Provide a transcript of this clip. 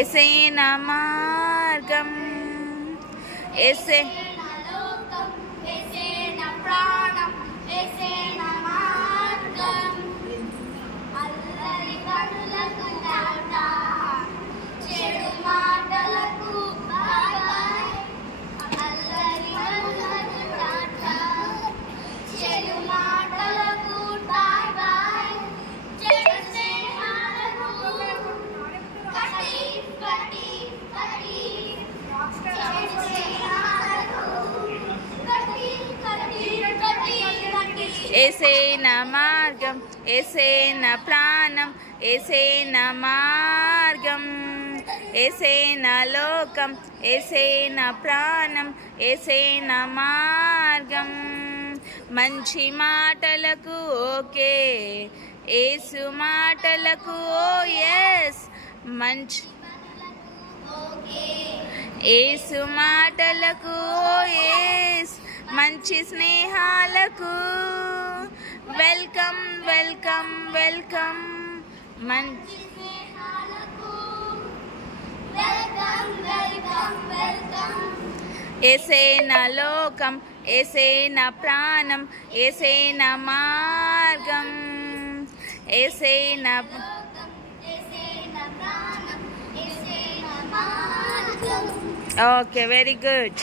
ఏసే నా మార్గం, ఏసే ఏసే నా మార్గం, ఏసే నా ప్రాణం, ఏసే నా మార్గం, ఏసే నా లోకం, ఏసే నా ప్రాణం, ఏసే నా మార్గం. మంచి మాటలకు ఓకే, యేసు మాటలకు ఓ ఎస్, మంచి యేసు మాటలకు ఓ ఎస్, మంచి స్నేహాలకు వెల్కమ్ వెల్కమ్ వెల్కమ్. మంచి ఏసే నా లోకం, ఏసే నా ప్రాణం, ఏసే నా మార్గం, ఏసే నా ఓకే, వెరీ గుడ్.